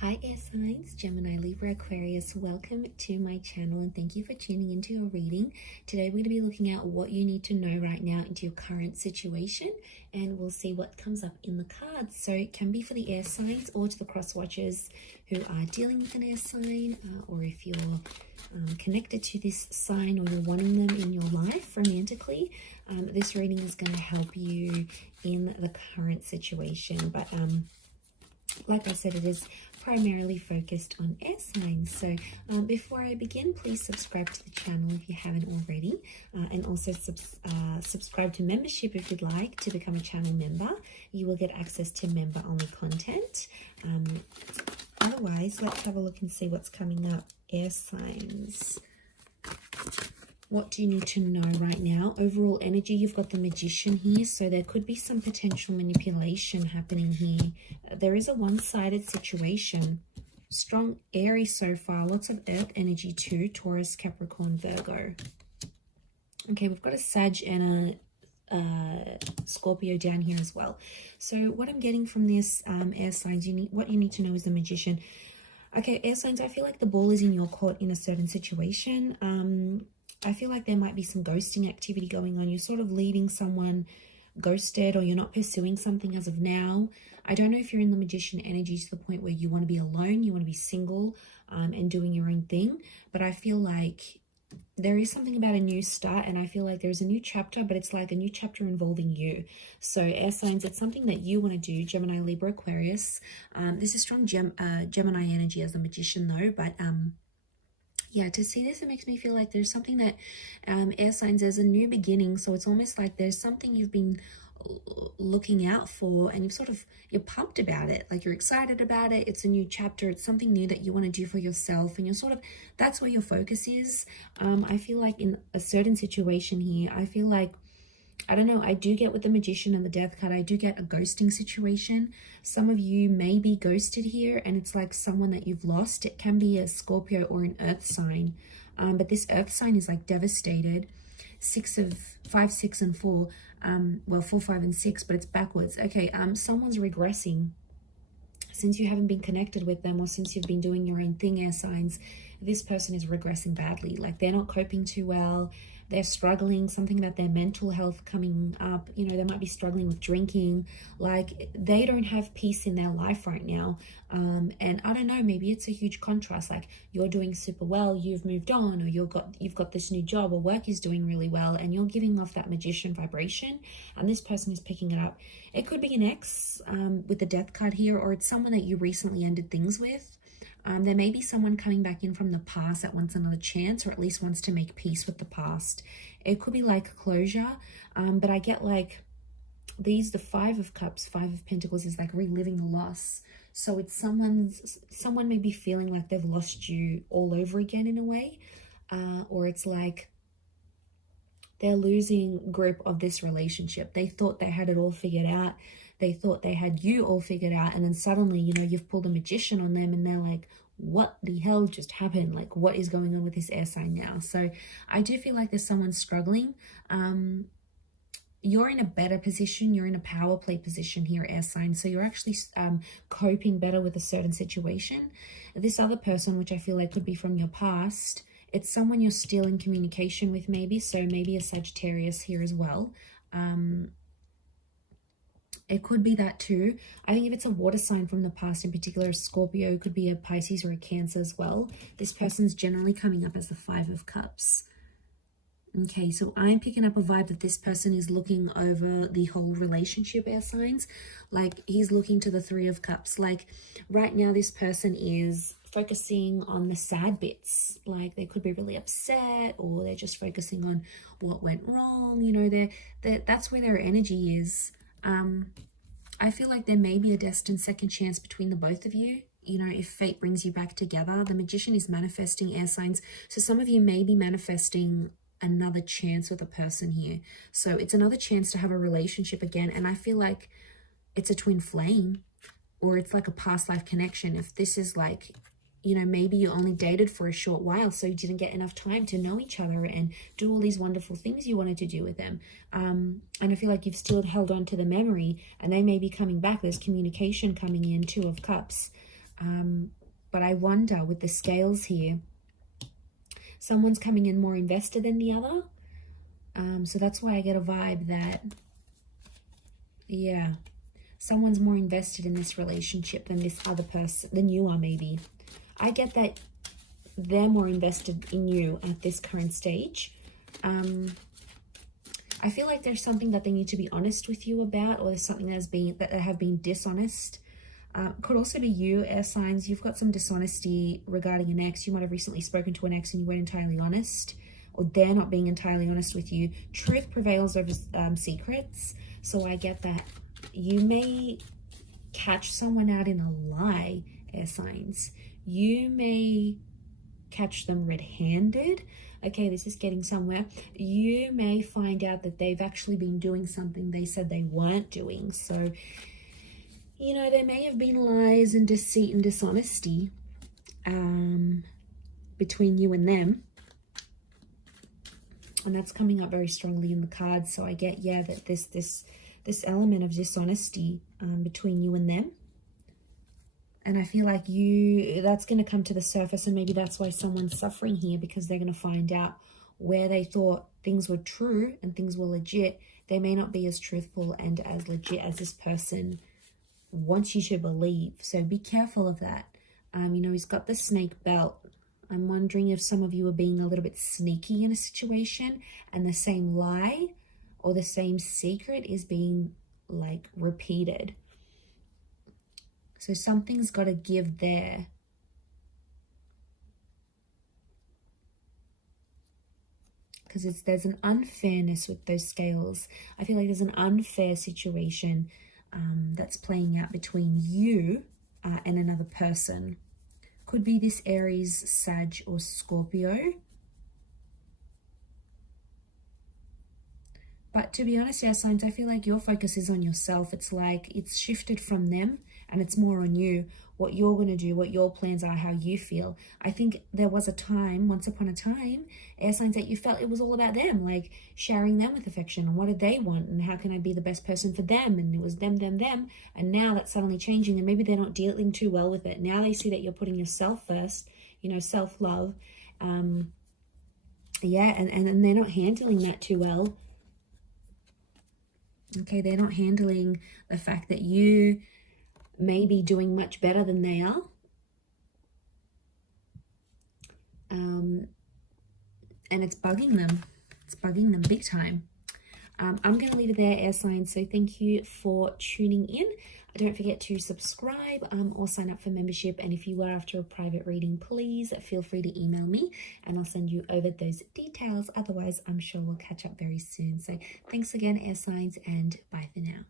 Hi air signs, Gemini, Libra, Aquarius, welcome to my channel and thank you for tuning into your reading. Today we're going to be looking at what you need to know right now into your current situation, and we'll see what comes up in the cards. So it can be for the air signs or to the cross watchers who are dealing with an air sign, or if you're connected to this sign or you're wanting them in your life romantically. This reading is going to help you in the current situation, but like I said, it is primarily focused on air signs. So before I begin, please subscribe to the channel if you haven't already, and also subscribe to membership if you'd like to become a channel member. You will get access to member only content. Otherwise, let's have a look and see what's coming up. Air signs, what do you need to know right now? Overall energy, you've got the Magician here, so there could be some potential manipulation happening here. There is a one-sided situation. Strong Aries so far, lots of earth energy too, Taurus, Capricorn, Virgo. Okay, we've got a Sag and a Scorpio down here as well. So what I'm getting from this, air signs, what you need to know is the Magician. Okay, air signs, I feel like the ball is in your court in a certain situation. I feel like there might be some ghosting activity going on. You're sort of leaving someone ghosted, or you're not pursuing something as of now. I don't know if you're in the Magician energy to the point where you want to be alone, you want to be single, and doing your own thing. But I feel like there is something about a new start, and I feel like there's a new chapter, but it's like a new chapter involving you. So air signs, it's something that you want to do, Gemini, Libra, Aquarius. This is strong Gemini energy as the Magician though, but yeah, to see this, it makes me feel like there's something that air signs, there's a new beginning. So it's almost like there's something you've been looking out for, and you're pumped about it, like you're excited about it. It's a new chapter, it's something new that you want to do for yourself, and that's where your focus is. I feel like in a certain situation here, I feel like, I don't know, I do get with the Magician and the Death card, I do get a ghosting situation. Some of you may be ghosted here, and it's like someone that you've lost. It can be a Scorpio or an earth sign, but this earth sign is like devastated. 5, 6 and 4, well 4, 5 and 6, but it's backwards. Okay, someone's regressing since you haven't been connected with them, or since you've been doing your own thing, air signs. This person is regressing badly, like they're not coping too well. They're struggling, something about their mental health coming up. You know, they might be struggling with drinking. Like they don't have peace in their life right now. And I don't know, maybe it's a huge contrast. Like you're doing super well, you've moved on, or you've got this new job, or work is doing really well, and you're giving off that Magician vibration, and this person is picking it up. It could be an ex with the Death card here, or it's someone that you recently ended things with. There may be someone coming back in from the past that wants another chance, or at least wants to make peace with the past. It could be like closure, but I get like the 5 of Cups, 5 of Pentacles is like reliving the loss. So it's someone may be feeling like they've lost you all over again in a way, or it's like they're losing grip of this relationship. They thought they had it all figured out. They thought they had you all figured out, and then suddenly, you know, you've pulled a Magician on them, and they're like, what the hell just happened? Like, what is going on with this air sign now? So I do feel like there's someone struggling. You're in a better position. You're in a power play position here, air sign. So you're actually coping better with a certain situation. This other person, which I feel like could be from your past, it's someone you're still in communication with maybe. So maybe a Sagittarius here as well. It could be that too. I think if it's a water sign from the past, in particular a Scorpio, it could be a Pisces or a Cancer as well. This person's generally coming up as the 5 of Cups. Okay, so I'm picking up a vibe that this person is looking over the whole relationship, air signs. Like he's looking to the 3 of Cups. Like right now this person is focusing on the sad bits. Like they could be really upset, or they're just focusing on what went wrong. You know, that's where their energy is. I feel like there may be a destined second chance between the both of you. You know, if fate brings you back together. The Magician is manifesting, air signs. So some of you may be manifesting another chance with a person here. So it's another chance to have a relationship again. And I feel like it's a twin flame, or it's like a past life connection. If this is like, you know, maybe you only dated for a short while, so you didn't get enough time to know each other and do all these wonderful things you wanted to do with them. And I feel like you've still held on to the memory, and they may be coming back. There's communication coming in, 2 of Cups. But I wonder with the scales here, someone's coming in more invested than the other. So that's why I get a vibe that, yeah, someone's more invested in this relationship than this other person, than you are maybe. I get that they're more invested in you at this current stage. I feel like there's something that they need to be honest with you about, or there's something that they have been dishonest. Could also be you, air signs. You've got some dishonesty regarding an ex. You might have recently spoken to an ex and you weren't entirely honest, or they're not being entirely honest with you. Truth prevails over secrets. So I get that you may catch someone out in a lie, air signs. You may catch them red-handed. Okay, this is getting somewhere. You may find out that they've actually been doing something they said they weren't doing. So, you know, there may have been lies and deceit and dishonesty between you and them. And that's coming up very strongly in the cards. So I get, yeah, that this element of dishonesty between you and them. And I feel like that's going to come to the surface, and maybe that's why someone's suffering here, because they're going to find out where they thought things were true and things were legit. They may not be as truthful and as legit as this person wants you to believe. So be careful of that. You know, he's got the snake belt. I'm wondering if some of you are being a little bit sneaky in a situation, and the same lie or the same secret is being like repeated. So something's got to give there. Because there's an unfairness with those scales. I feel like there's an unfair situation that's playing out between you and another person. Could be this Aries, Sag, or Scorpio. But to be honest, yeah, signs, I feel like your focus is on yourself. It's like it's shifted from them and it's more on you, what you're going to do, what your plans are, how you feel. I think there was a time, once upon a time, air signs, that you felt it was all about them, like showering them with affection and what did they want and how can I be the best person for them, and it was them. And now that's suddenly changing and maybe they're not dealing too well with it. Now they see that you're putting yourself first, you know, self-love. Yeah, and they're not handling that too well. Okay, they're not handling the fact that you may be doing much better than they are. And it's bugging them. It's bugging them big time. I'm going to leave it there, air signs. So thank you for tuning in. Don't forget to subscribe or sign up for membership. And if you are after a private reading, please feel free to email me and I'll send you over those details. Otherwise, I'm sure we'll catch up very soon. So thanks again, air signs, and bye for now.